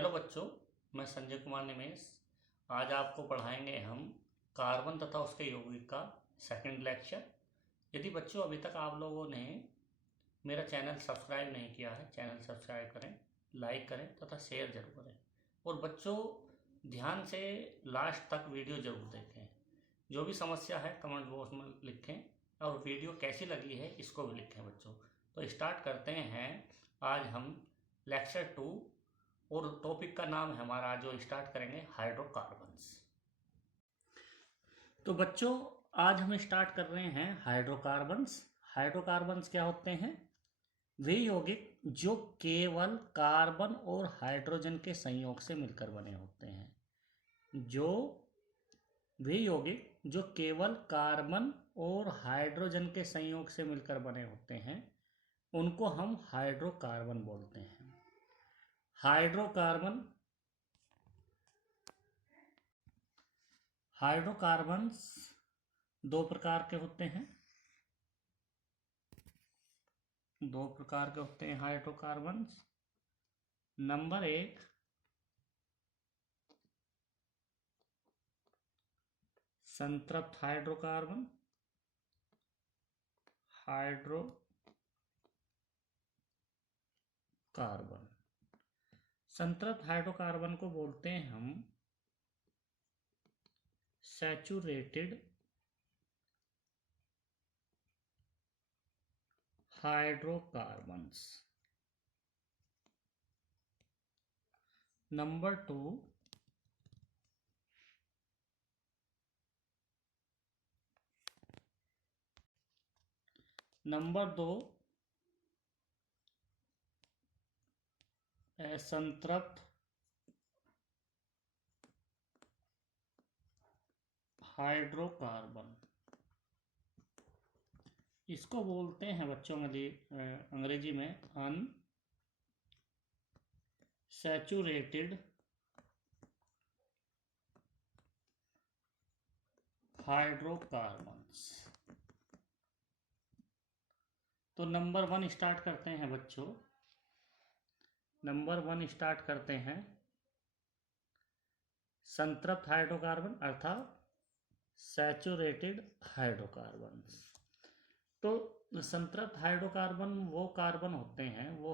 Hello बच्चों, मैं संजय कुमार निमेश। आज आपको पढ़ाएंगे हम कार्बन तथा उसके यौगिक का सेकंड लेक्चर। यदि बच्चों अभी तक आप लोगों ने मेरा चैनल सब्सक्राइब नहीं किया है, चैनल सब्सक्राइब करें, लाइक करें तथा शेयर जरूर करें। और बच्चों ध्यान से लास्ट तक वीडियो जरूर देखें। जो भी समस्या है कमेंट बॉक्स में लिखें और वीडियो कैसी लगी है इसको भी लिखें बच्चों। तो स्टार्ट करते हैं। आज हम लेक्चर 2 और टॉपिक का नाम है हमारा, जो स्टार्ट करेंगे, हाइड्रोकार्बन्स। तो बच्चों आज हम स्टार्ट कर रहे हैं हाइड्रोकार्बन्स। हाइड्रोकार्बन्स क्या होते हैं? वे यौगिक जो केवल कार्बन और हाइड्रोजन के संयोग से मिलकर बने होते हैं। वे यौगिक जो केवल कार्बन और हाइड्रोजन के संयोग से मिलकर बने होते हैं उनको हम हाइड्रोकार्बन बोलते हैं। हाइड्रोकार्बन्स दो प्रकार के होते हैं। हाइड्रोकार्बन्स। नंबर 1 संतृप्त हाइड्रोकार्बन। संतृप्त हाइड्रोकार्बन को बोलते हैं हम सैचुरेटेड हाइड्रोकार्बन्स। नंबर 2 असंतृप्त हाइड्रोकार्बन। इसको बोलते हैं बच्चों अंग्रेजी में अनसैचुरेटेड हाइड्रोकार्बन्स। तो नंबर 1 स्टार्ट करते हैं बच्चों। संतृप्त हाइड्रोकार्बन अर्थात सैचुरेटेड हाइड्रोकार्बन्स। तो संतृप्त हाइड्रोकार्बन वो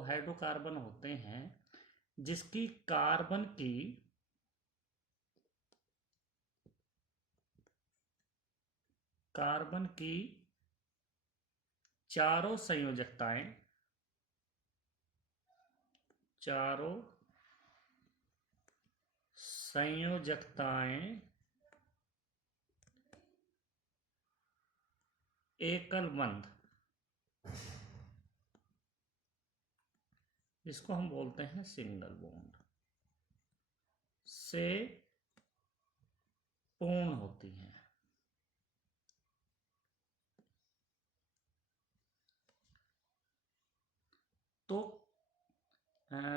हाइड्रोकार्बन होते हैं जिसकी कार्बन की चारों संयोजकताएं एकल बंध, इसको हम बोलते हैं सिंगल बॉन्ड, से पूर्ण होती हैं। तो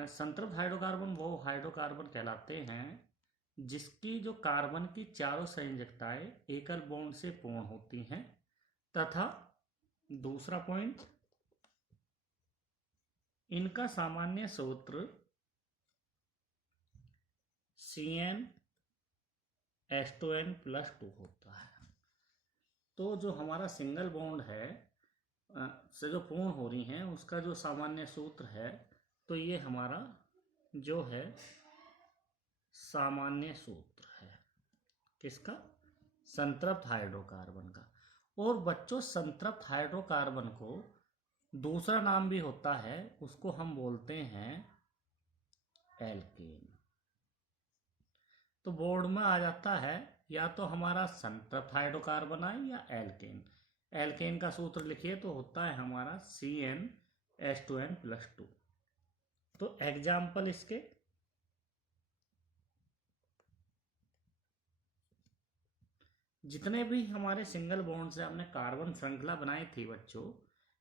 संतृप्त हाइड्रोकार्बन वो हाइड्रोकार्बन कहलाते हैं जिसकी जो कार्बन की चारों संयोजकताएं एकल बॉन्ड से पूर्ण होती हैं तथा दूसरा पॉइंट, इनका सामान्य सूत्र CnH2n+2 होता है। तो जो हमारा सिंगल बॉन्ड है से जो पूर्ण हो रही हैं उसका जो सामान्य सूत्र है, तो ये हमारा जो है सामान्य सूत्र है किसका? संतृप्त हाइड्रोकार्बन का। और बच्चों संतृप्त हाइड्रोकार्बन को दूसरा नाम भी होता है, उसको हम बोलते हैं एल्केन। तो बोर्ड में आ जाता है या तो हमारा संतृप्त हाइड्रोकार्बन आए या एल्केन। एल्केन का सूत्र लिखिए तो होता है हमारा CnH2n+2। तो एग्जाम्पल इसके, जितने भी हमारे सिंगल बॉन्ड से हमने कार्बन श्रृंखला बनाई थी बच्चों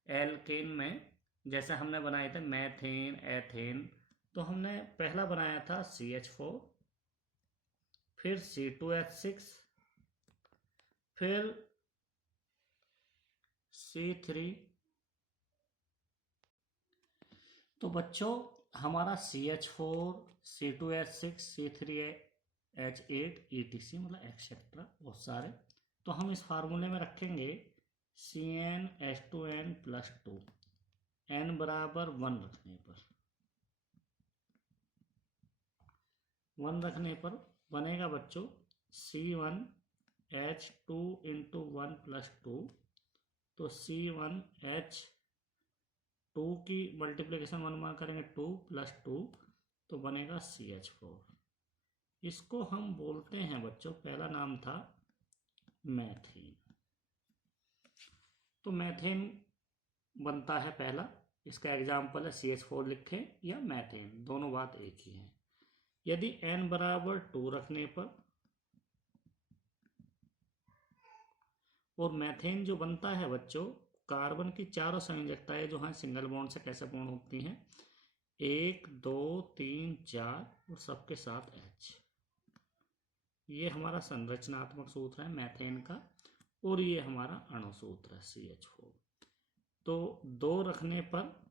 एल्केन में, जैसे हमने बनाए थे मैथेन, एथेन, तो हमने पहला बनाया था CH4, फिर C2H6, फिर C3। तो बच्चों हमारा CH4, C2H6, C3H8, ETC, मतलब एक्सेट्रा बहुत सारे। तो हम इस फार्मूले में रखेंगे CnH2n+2, n बराबर 1 रखने पर, 1 रखने पर बनेगा बच्चों C1H2 इंटू 1 + 2। तो C1H2 की मल्टीप्लिकेशन 1 में करेंगे 2 + 2, तो बनेगा CH4। इसको हम बोलते हैं बच्चों, पहला नाम था मैथेन। तो मैथेन बनता है पहला, इसका एग्जाम्पल है CH4 लिखें या मैथेन, दोनों बात एक ही है। यदि n बराबर 2 रखने पर, और मैथेन जो बनता है बच्चों, कार्बन की चारों संयोजकताएं जो हैं सिंगल बॉन्ड से कैसे पूर्ण होती हैं, 1 2 3 4 और सबके साथ H। ये हमारा संरचनात्मक सूत्र है मैथेन का, और ये हमारा अणु सूत्र है CH4। तो 2 रखने पर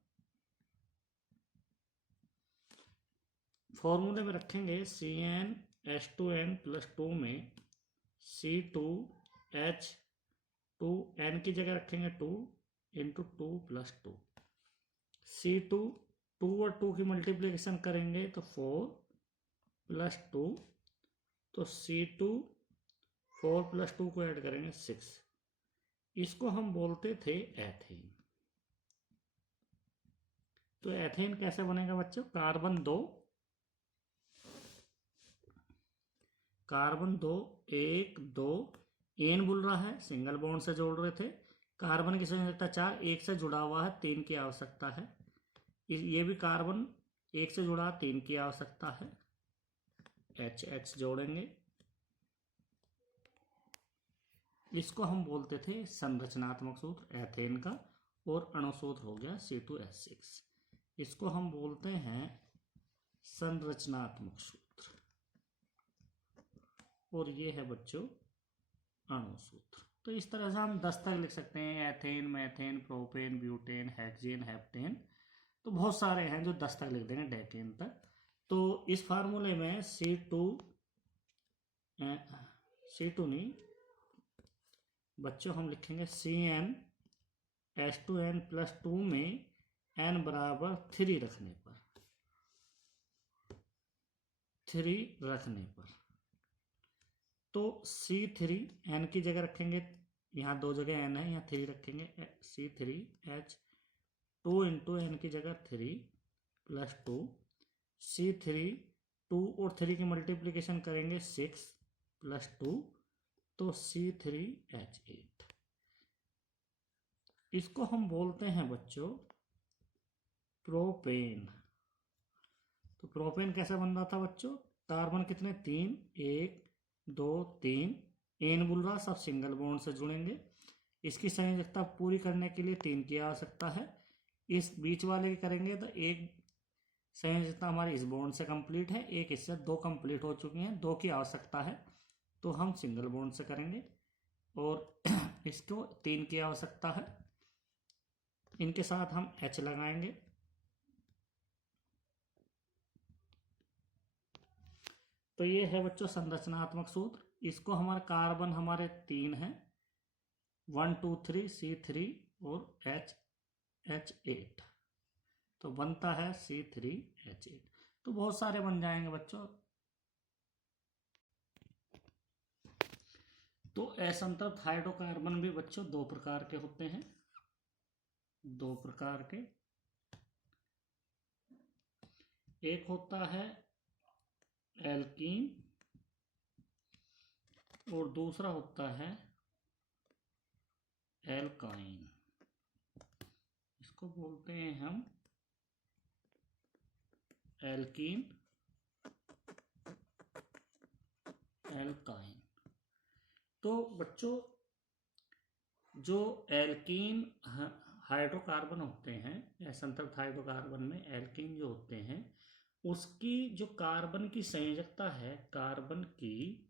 फॉर्मूले में रखेंगे CnH2n+2 में C2H2, n की जगह रखेंगे 2 इंटू 2 + 2। C2 2 और 2 की मल्टीप्लिकेशन करेंगे तो 4 + 2, तो C2 4 + 2 को ऐड करेंगे 6। इसको हम बोलते थे एथेन। तो एथेन कैसे बनेगा बच्चों, कार्बन 2 1 2 एन बोल रहा है, सिंगल बॉन्ड से जोड़ रहे थे। कार्बन की संयोजकता 4, 1 से जुड़ा हुआ है, 3 की आवश्यकता है। ये भी कार्बन 1 से जुड़ा, 3 की आवश्यकता है। H जोड़ेंगे, इसको हम बोलते थे संरचनात्मक सूत्र एथेन का, और अणु सूत्र हो गया C2H6। इसको हम बोलते हैं संरचनात्मक सूत्र, और ये है बच्चों अणु सूत्र। तो इस तरह से हम 10 तक लिख सकते हैं, ethane, methane, propane, butane, hexane, heptane. तो बहुत सारे हैं जो 10 तक लिख देंगे, डेकेन तक। तो इस फार्मूले में C2 नहीं बच्चों, हम लिखेंगे CnH2n+2 में n बराबर 3 रखने पर, 3 रखने पर, तो C3 n की जगह रखेंगे, यहाँ 2 जगह n है, यहाँ 3 रखेंगे, C3H2 इंटू n की जगह 3 + 2। C3 2 और 3 की मल्टीप्लिकेशन करेंगे 6 + 2, तो C3H8। इसको हम बोलते हैं बच्चों प्रोपेन। तो प्रोपेन कैसे बन रहा था बच्चों, कार्बन कितने 3, 1 2 3, एन बोल रहा, सब सिंगल बॉन्ड से जुड़ेंगे। इसकी संयोजकता पूरी करने के लिए 3 की आवश्यकता है। इस बीच वाले की करेंगे तो एक संयोजकता हमारी इस बॉन्ड से कंप्लीट है, एक इससे, 2 कंप्लीट हो चुकी हैं, 2 की आवश्यकता है, तो हम सिंगल बॉन्ड से करेंगे। और इसको 3 की आवश्यकता है, इनके साथ हम H लगाएंगे। तो ये है बच्चों संरचनात्मक सूत्र। इसको हमारे कार्बन हमारे 3 हैं, 1 2 3 C3 और H8, तो बनता है C3H8। तो बहुत सारे बन जाएंगे बच्चों। तो असंतृप्त हाइड्रोकार्बन भी बच्चों 2 प्रकार के होते हैं, 2 प्रकार के। एक होता है एल्कीन और दूसरा होता है एल्काइन। इसको बोलते हैं हम एल्कीन, एल्काइन। तो बच्चों जो एल्कीन हाइड्रोकार्बन होते हैं, असंतृप्त हाइड्रोकार्बन में एल्कीन जो होते हैं, उसकी जो कार्बन की संयोजकता है, कार्बन की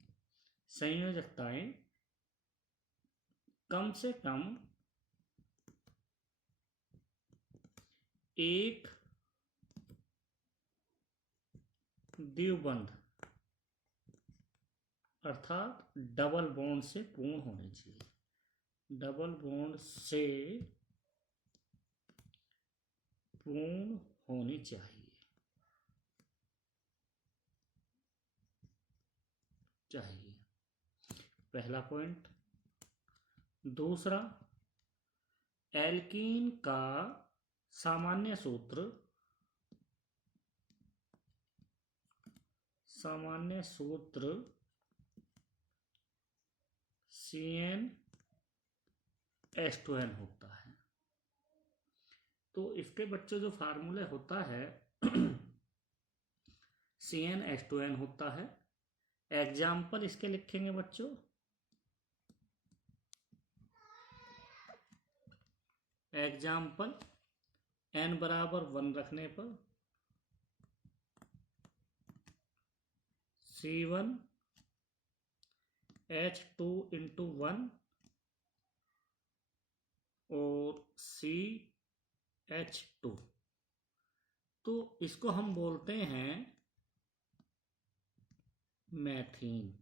संयोजकताएं कम से कम 1 द्विबंध अर्थात डबल बॉन्ड से पूर्ण होनी चाहिए, डबल बॉन्ड से पूर्ण होनी चाहिए पहला पॉइंट। दूसरा, एल्कीन का सामान्य सूत्र CnH2n होता है। तो इसके बच्चों जो फार्मूले होता है CnH2n होता है। एग्जाम्पल इसके लिखेंगे बच्चों, एग्जाम्पल n बराबर 1 रखने पर C1H2 इंटू 1 और CH2, तो इसको हम बोलते हैं मैथीन।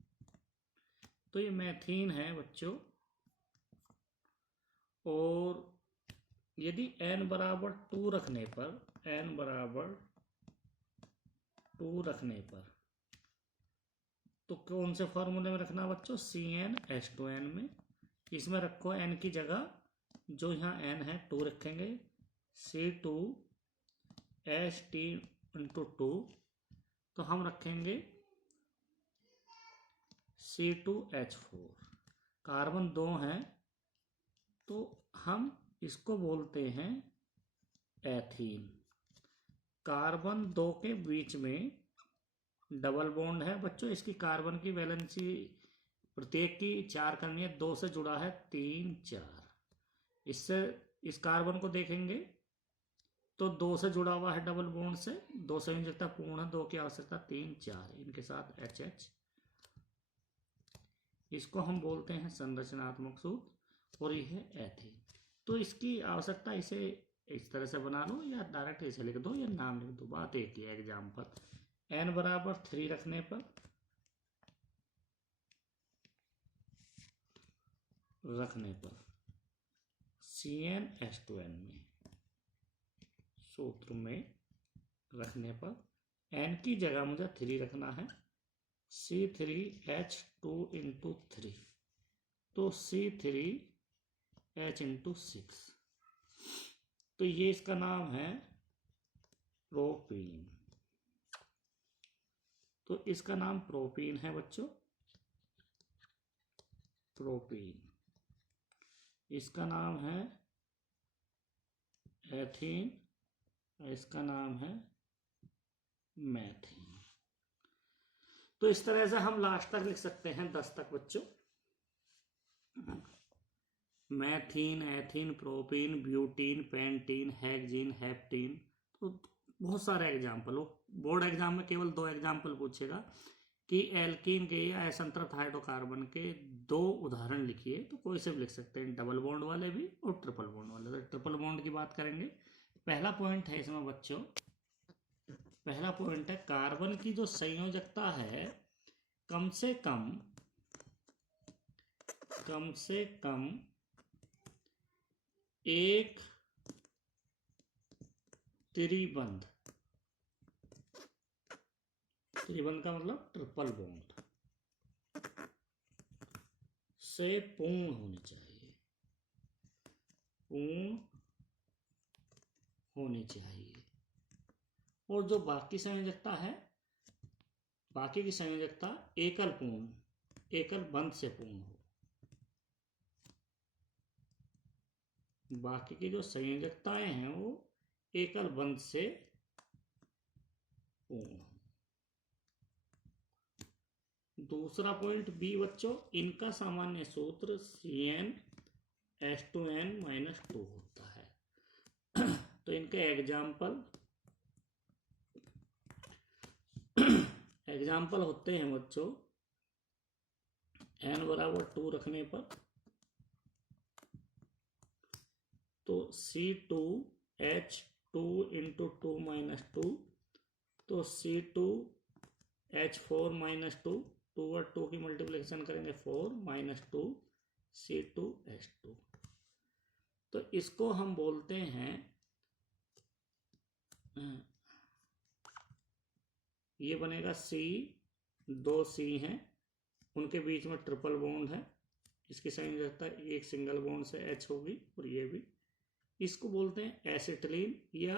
तो ये मैथीन है बच्चों। और यदि n बराबर 2 रखने पर तो कौन से फॉर्मूले में रखना बच्चों? CnH2n में। इसमें रखो n की जगह जो यहाँ n है 2 रखेंगे, C2H2 इंटू 2, तो हम रखेंगे C2H4। कार्बन 2 हैं तो हम इसको बोलते हैं एथीन। कार्बन 2 के बीच में डबल बॉन्ड है बच्चों। इसकी कार्बन की वैलेंसी प्रत्येक की 4 करनी है, 2 से जुड़ा है 3 4। इससे इस कार्बन को देखेंगे तो 2 से जुड़ा हुआ है डबल बॉन्ड से, 2 संयोजकता पूर्ण है, 2 की आवश्यकता 3 4, इनके साथ HH। इसको हम बोलते हैं संरचनात्मक सूत्र और यह है एथीन। तो इसकी आवश्यकता इसे इस तरह से बना लो या डायरेक्ट इसे लिख दो या नाम लिख दो, बात एक ही है। एग्जाम्पल n बराबर 3 रखने पर CnH2n में सूत्र में रखने पर n की जगह मुझे 3 रखना है, C3H2 इंटू 3, तो C3H इंटू 6, तो ये इसका नाम है प्रोपीन। तो इसका नाम प्रोपीन है बच्चों, प्रोपीन। इसका नाम है एथीन, इसका नाम है मैथीन। तो इस तरह से हम लास्ट तक लिख सकते हैं 10 तक बच्चों। Methane, ethene, propene, butene, pentene, हेक्जीन, हेप्टीन। तो बहुत सारे एग्जाम्पल, बोर्ड एग्जाम में केवल 2 एग्जाम्पल पूछेगा कि एल्कीन के या असंतृप्त हाइड्रोकार्बन के 2 उदाहरण लिखिए, तो कोई से भी लिख सकते हैं, डबल बॉन्ड वाले भी और ट्रिपल बॉन्ड वाले। तो ट्रिपल बॉन्ड की बात करेंगे। पहला पॉइंट है इसमें बच्चों, पहला पॉइंट है कार्बन की जो संयोजकता है कम से कम एक त्रिबंध का मतलब ट्रिपल बॉन्ड से पूर्ण होनी चाहिए, और जो बाकी संयोजकता है, बाकी की संयोजकता एकल बंध से पूर्ण हो। बाकी की जो संयोजकताएं हैं वो एकल बंध से पूर्ण हो। दूसरा पॉइंट बी बच्चों, इनका सामान्य सूत्र CnH2n-2 होता है। तो इनके एग्जाम्पल होते हैं बच्चों, n बराबर 2 रखने पर तो C2H2 इंटू 2 - 2, तो C2 H4 माइनस 2, 2 और 2 की मल्टीप्लिकेशन करेंगे 4 माइनस 2 C2H2। तो इसको हम बोलते हैं, ये बनेगा C, 2 C हैं, उनके बीच में ट्रिपल बॉन्ड है, इसकी साइन रहता है एक सिंगल बॉन्ड से H होगी, और ये भी, इसको बोलते हैं एसिटिलीन या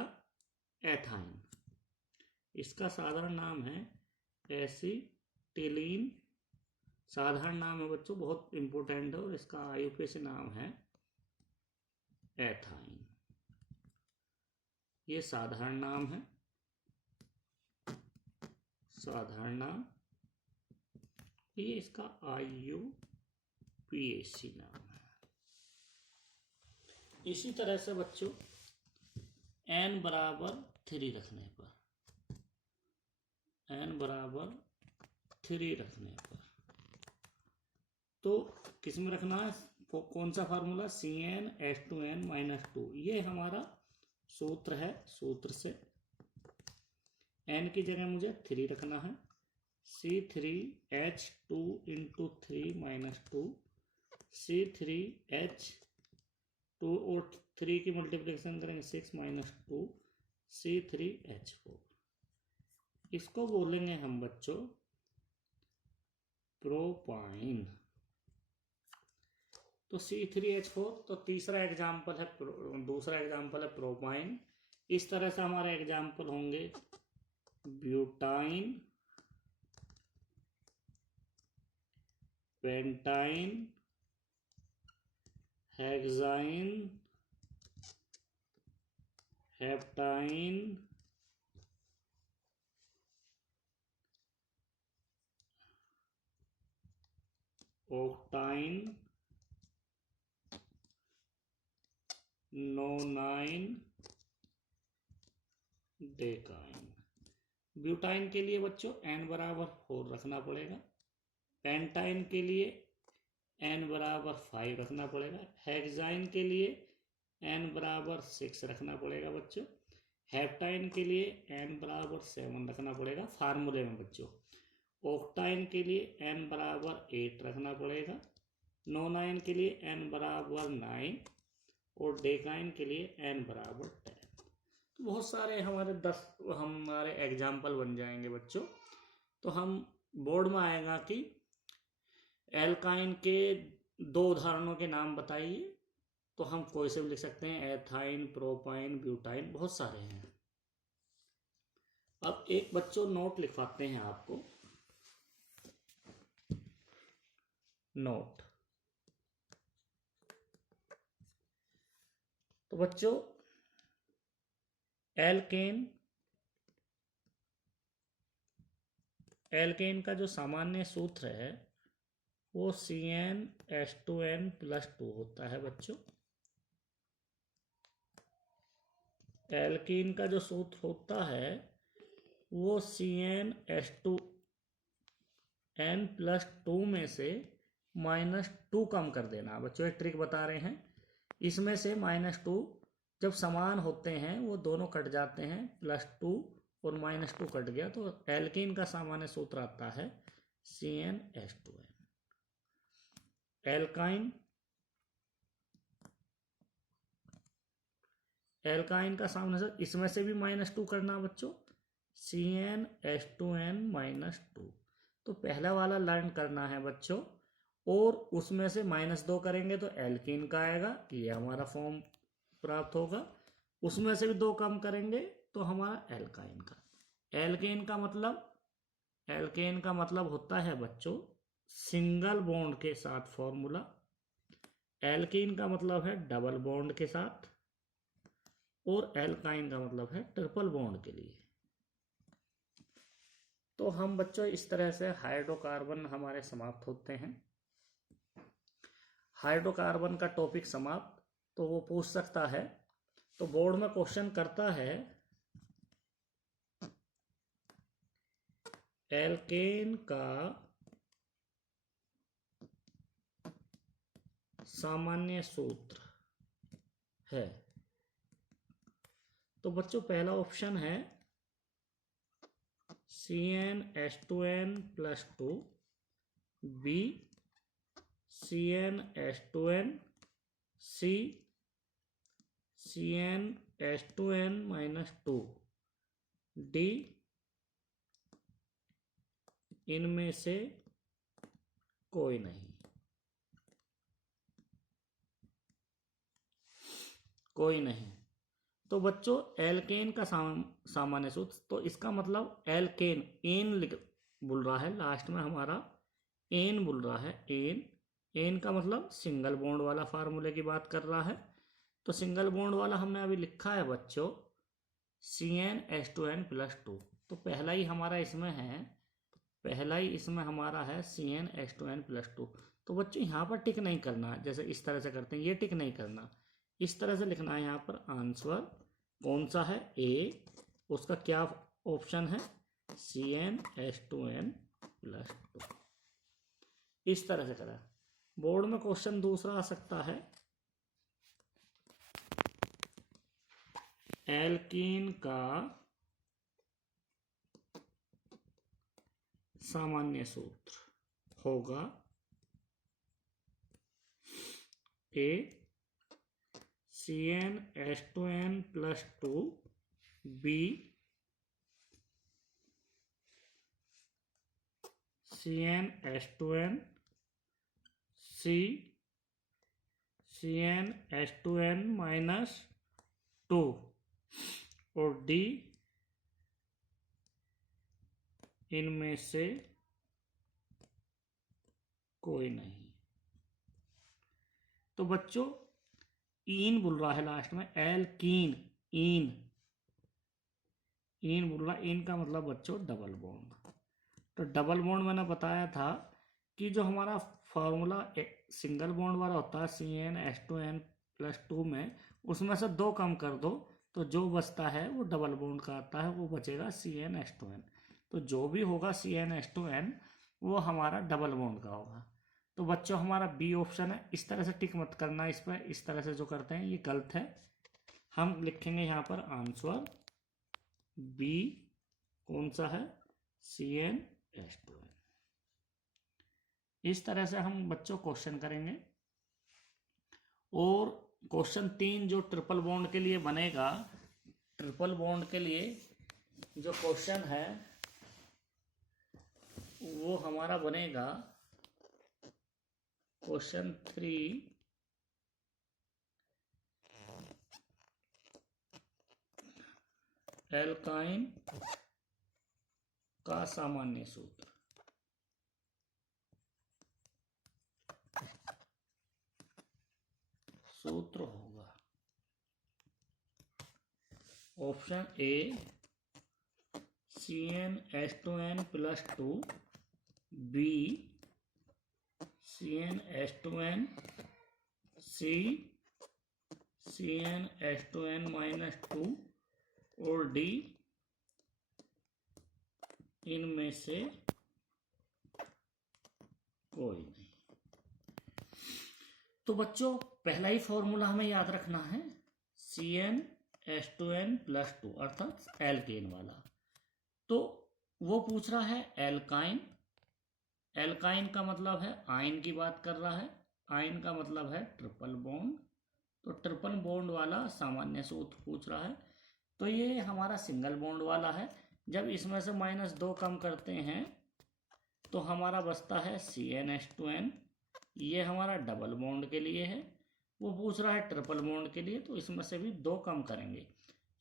एथाइन। इसका साधारण नाम है एसिटिलीन, साधारण नाम है बच्चों, बहुत इंपॉर्टेंट है, और इसका आईयूपीएसी नाम है एथाइन। ये साधारण नाम है, साधारण नाम, ये इसका आईयूपीएसी नाम है। इसी तरह से बच्चों n बराबर 3 रखने पर, n बराबर 3 रखने पर, तो किस में रखना है, कौन सा फार्मूला, CnH2n माइनस 2, ये हमारा सूत्र है। सूत्र से n की जगह मुझे 3 रखना है, C3H2 इंटू 3 माइनस 2, C3H2 और 3 की मल्टीप्लिकेशन करेंगे 6 माइनस 2 C3H4। इसको बोलेंगे हम बच्चों प्रोपाइन। तो C3H4, तो तीसरा एग्जाम्पल है, दूसरा एग्जाम्पल है प्रोपाइन। इस तरह से हमारे एग्जाम्पल होंगे butyne, pentyne, hexyne, heptyne, ऑक्टाइन, नोनाइन, डेकाइन। Butyne के लिए बच्चों n बराबर 4 रखना पड़ेगा, पेंटाइन के लिए n बराबर 5 रखना पड़ेगा, हेक्साइन के लिए n बराबर 6 रखना पड़ेगा बच्चों, हेप्टाइन के लिए n बराबर 7 रखना पड़ेगा फार्मूले में बच्चों, ऑक्टाइन के लिए n बराबर 8 रखना पड़ेगा, नोनाइन के लिए n बराबर 9, और डेकाइन के लिए n बराबर 10। तो बहुत सारे हमारे एग्जाम्पल बन जाएंगे बच्चों। तो हम बोर्ड में आएगा कि एल्काइन के 2 उदाहरणों के नाम बताइए, तो हम कोई से भी लिख सकते हैं, एथाइन, प्रोपाइन, ब्यूटाइन, बहुत सारे हैं। अब एक बच्चों नोट लिखवाते हैं आपको, नोट। तो बच्चों एल्केन का जो सामान्य सूत्र है वो CnH2n प्लस 2 होता है बच्चों। एल्कीन का जो सूत्र होता है वो CnH2n प्लस 2 में से -2 कम कर देना। बच्चों एक ट्रिक बता रहे हैं, इसमें से -2 जब समान होते हैं वो दोनों कट जाते हैं, +2 और -2 कट गया, तो एल्कीन का सामान्य सूत्र आता है CnH2n। एल्काइन का सामने से, इसमें से भी -2 करना बच्चों, CnH2n -2। तो पहला वाला लर्न करना है बच्चों, और उसमें से -2 करेंगे तो एल्कीन का आएगा, ये हमारा फॉर्म प्राप्त होगा। उसमें से भी 2 कम करेंगे तो हमारा एल्काइन का। एल्केन का मतलब होता है बच्चों सिंगल बॉन्ड के साथ फॉर्मूला, एल्कीन का मतलब है डबल बॉन्ड के साथ, और एल्काइन का मतलब है ट्रिपल बॉन्ड के लिए। तो हम बच्चों इस तरह से हाइड्रोकार्बन हमारे समाप्त होते हैं। हाइड्रोकार्बन का टॉपिक समाप्त। तो वो पूछ सकता है, तो बोर्ड में क्वेश्चन करता है एल्केन का सामान्य सूत्र है। तो बच्चों पहला ऑप्शन है CnH2n plus 2 B CnH2n C CnH2n minus 2 D इनमें से कोई नहीं, कोई नहीं। तो बच्चों एल्केन का सामान्य सूत्र, तो इसका मतलब एल्केन एन बोल रहा है, लास्ट में हमारा एन बोल रहा है, एन। एन का मतलब सिंगल बॉन्ड वाला फार्मूले की बात कर रहा है। तो सिंगल बॉन्ड वाला हमने अभी लिखा है बच्चों CnH2n प्लस 2। तो पहला ही हमारा इसमें है, पहला ही इसमें हमारा है CnH2n प्लस 2। तो बच्चों यहाँ पर टिक नहीं करना, जैसे इस तरह से करते हैं, ये टिक नहीं करना, इस तरह से लिखना है। यहाँ पर आंसर कौन सा है, ए, उसका क्या ऑप्शन है, CnH2n प्लस 2। इस तरह से करा। बोर्ड में क्वेश्चन दूसरा आ सकता है, एल्कीन का सामान्य सूत्र होगा ए CnH2n plus 2 B CnH2n C CnH2n minus 2 और D इनमें से कोई नहीं। तो बच्चों इन बोल रहा है लास्ट में, एल्कीन, इन इन बोल रहा है, इन का मतलब बच्चों डबल बॉन्ड। तो डबल बॉन्ड मैंने बताया था कि जो हमारा फॉर्मूला सिंगल बॉन्ड वाला होता है CnH2n प्लस 2 में, उसमें से 2 कम कर दो तो जो बचता है वो डबल बॉन्ड का आता है, वो बचेगा CnH2n। तो जो भी होगा CnH2n वो हमारा डबल बॉन्ड का होगा। तो बच्चों हमारा बी ऑप्शन है। इस तरह से टिक मत करना इस पर, इस तरह से जो करते हैं ये गलत है। हम लिखेंगे यहाँ पर आंसर बी कौन सा है, CnH2n। इस तरह से हम बच्चों क्वेश्चन करेंगे। और क्वेश्चन 3 जो ट्रिपल बॉन्ड के लिए बनेगा, ट्रिपल बॉन्ड के लिए जो क्वेश्चन है वो हमारा बनेगा क्वेश्चन 3 एल्काइन का सामान्य सूत्र। सूत्र होगा option A CnH2n plus 2 B CnH2n C CnH2n minus 2 और D इनमें से कोई नहीं। तो बच्चों पहला ही फॉर्मूला हमें याद रखना है CnH2n प्लस 2 अर्थात एल्केन वाला। तो वो पूछ रहा है एल्काइन, एल्काइन का मतलब है आयन की बात कर रहा है, आयन का मतलब है ट्रिपल बॉन्ड। तो ट्रिपल बॉन्ड वाला सामान्य सूत्र पूछ रहा है। तो ये हमारा सिंगल बॉन्ड वाला है। जब इसमें से माइनस 2 कम करते हैं तो हमारा बचता है CnH2n। ये हमारा डबल बॉन्ड के लिए है। वो पूछ रहा है ट्रिपल बॉन्ड के लिए, तो इसमें से भी 2 कम करेंगे,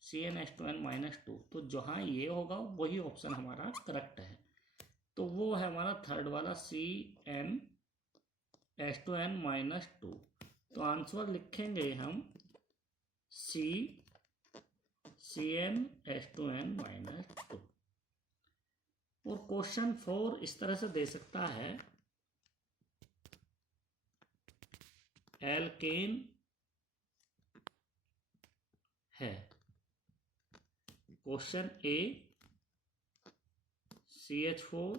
CnH2n माइनस 2। तो जहाँ ये होगा वही ऑप्शन हमारा करेक्ट है। तो वो है हमारा थर्ड वाला CnH2n माइनस 2। तो आंसर लिखेंगे हम CnH2n माइनस 2। और क्वेश्चन 4 इस तरह से दे सकता है, एल्केन है। क्वेश्चन ए CH4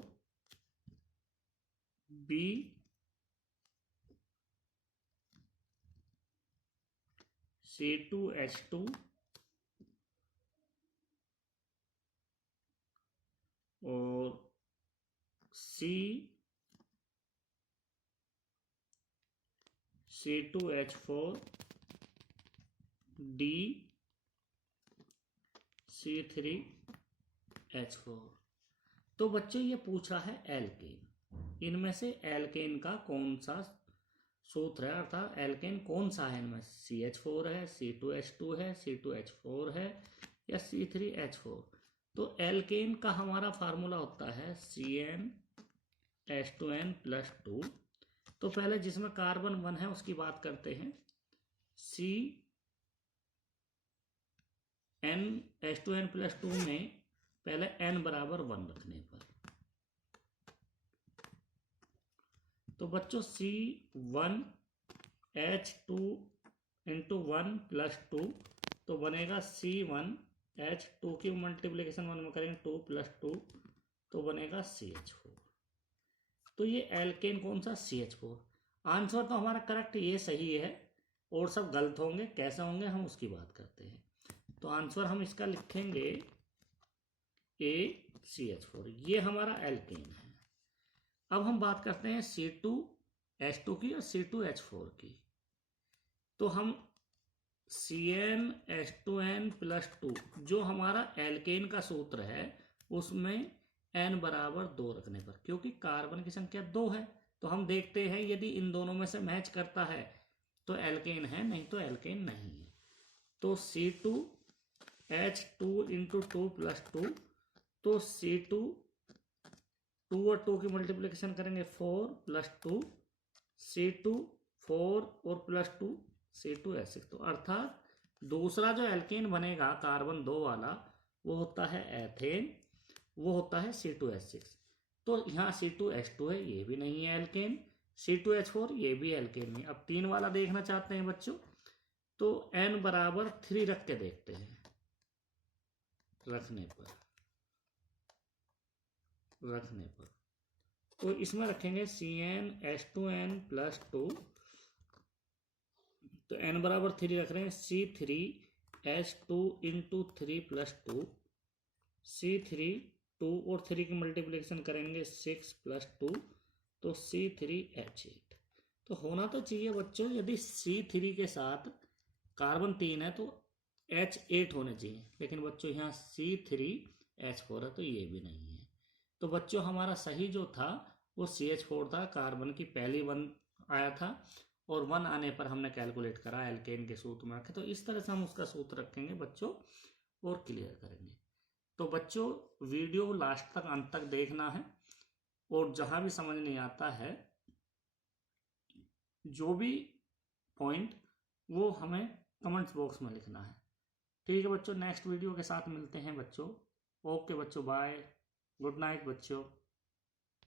B C2H2 और C2H4 D C3H4। तो बच्चों ये पूछा है एल्केन, इनमें से एल्केन का कौन सा सूत्र है, अर्थात एल्केन कौन सा है इनमें, CH4 है, C2H2 है, C2H4 है या C3H4। तो एल्केन का हमारा फार्मूला होता है CnH2n+2। तो पहले जिसमें कार्बन 1 है उसकी बात करते हैं। CnH2n+2 में पहले n बराबर 1 रखने पर, तो बच्चों C1H2 इंटू 1+2 तो बनेगा C1H2 की मल्टीप्लिकेशन 1 में करेंगे 2+2 तो बनेगा CH4। तो ये एल्केन कौन सा, CH4। आंसर तो हमारा करेक्ट ये सही है और सब गलत होंगे, कैसे होंगे हम उसकी बात करते हैं। तो आंसर हम इसका लिखेंगे CH4, ये हमारा एल्केन है। अब हम बात करते हैं C2H2 की और C2H4 की। तो हम CnH2n+2 जो हमारा एल्केन का सूत्र है उसमें n बराबर 2 रखने पर, क्योंकि कार्बन की संख्या 2 है तो हम देखते हैं यदि इन दोनों में से मैच करता है तो एल्केन है, नहीं तो एल्केन नहीं है। तो C2H2 इंटू 2+2 तो C2 2 और 2 की मल्टीप्लिकेशन करेंगे 4+2 C2 4 और +2 C2H6। तो अर्थात दूसरा जो एल्केन बनेगा कार्बन 2 वाला वो होता है एथेन, वो होता है C2H6। तो यहाँ C2H2 है, ये भी नहीं है एल्केन, C2H4 ये भी एल्केन नहीं। अब 3 वाला देखना चाहते हैं बच्चों, तो n बराबर 3 रख के देखते हैं, रखने पर तो इसमें रखेंगे CnH2n+2 तो n बराबर 3 रख रहे हैं, C3H2 इंटू 3+2 C3 2 और 3 की मल्टीप्लिकेशन करेंगे 6+2 तो C3H8। तो होना तो चाहिए बच्चों, यदि C3 के साथ कार्बन 3 है तो H8 होने चाहिए, लेकिन बच्चों यहाँ C3H4 है तो ये भी नहीं है। तो बच्चों हमारा सही जो था वो CH4 था, कार्बन की पहली 1 आया था और 1 आने पर हमने कैलकुलेट करा एल्केन के सूत्र में रखे। तो इस तरह से हम उसका सूत्र रखेंगे बच्चों और क्लियर करेंगे। तो बच्चों वीडियो लास्ट तक, अंत तक देखना है और जहां भी समझ नहीं आता है जो भी पॉइंट वो हमें कमेंट्स बॉक्स में लिखना है। ठीक है बच्चों, नेक्स्ट वीडियो के साथ मिलते हैं बच्चों। ओके बच्चों, बाय, गुड नाइट बच्चों।